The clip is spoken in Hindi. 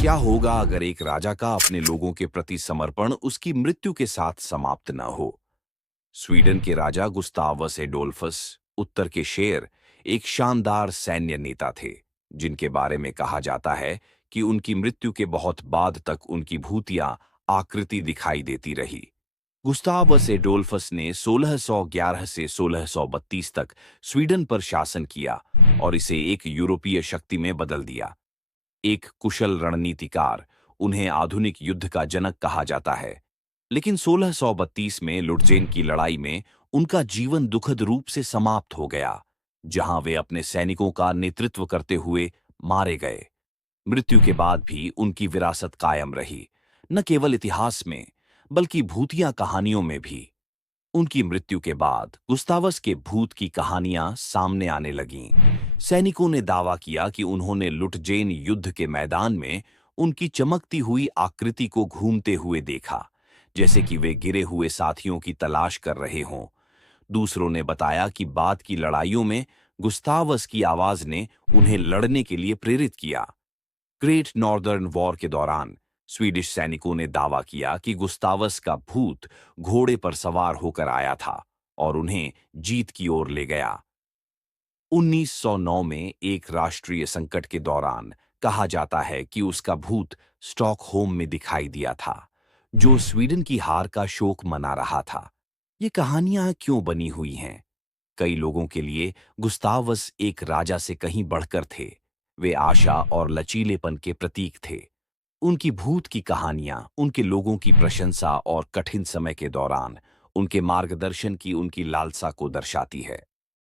क्या होगा अगर एक राजा का अपने लोगों के प्रति समर्पण उसकी मृत्यु के साथ समाप्त न हो? स्वीडन के राजा गुस्तावस एडोल्फस, उत्तर के शेर, एक शानदार सैन्य नेता थे, जिनके बारे में कहा जाता है कि उनकी मृत्यु के बहुत बाद तक उनकी भूतिया आकृति दिखाई देती रही। गुस्तावस एडोल्फस ने 1611 से 1632 तक स्वीडन पर शासन किया और इसे एक यूरोपीय शक्ति में बदल दिया। एक कुशल रणनीतिकार, उन्हें आधुनिक युद्ध का जनक कहा जाता है। लेकिन 1632 में लुटजेन की लड़ाई में उनका जीवन दुखद रूप से समाप्त हो गया, जहां वे अपने सैनिकों का नेतृत्व करते हुए मारे गए। मृत्यु के बाद भी उनकी विरासत कायम रही, न केवल इतिहास में, बल्कि भूतिया कहानियों में भी। उनकी मृत्यु के बाद गुस्तावस के भूत की कहानियां सामने आने लगीं। सैनिकों ने दावा किया कि उन्होंने लुटजेन युद्ध के मैदान में उनकी चमकती हुई आकृति को घूमते हुए देखा, जैसे कि वे गिरे हुए साथियों की तलाश कर रहे हों। दूसरों ने बताया कि बाद की लड़ाइयों में गुस्तावस की आवाज ने उन्हें लड़ने के लिए प्रेरित किया। ग्रेट नॉर्दर्न वॉर के दौरान स्वीडिश सैनिकों ने दावा किया कि गुस्तावस का भूत घोड़े पर सवार होकर आया था और उन्हें जीत की ओर ले गया। 1909 में एक राष्ट्रीय संकट के दौरान कहा जाता है कि उसका भूत स्टॉकहोम में दिखाई दिया था, जो स्वीडन की हार का शोक मना रहा था। ये कहानियां क्यों बनी हुई हैं? कई लोगों के लिए गुस्तावस एक राजा से कहीं बढ़कर थे। वे आशा और लचीलेपन के प्रतीक थे। उनकी भूत की कहानियां उनके लोगों की प्रशंसा और कठिन समय के दौरान उनके मार्गदर्शन की उनकी लालसा को दर्शाती है।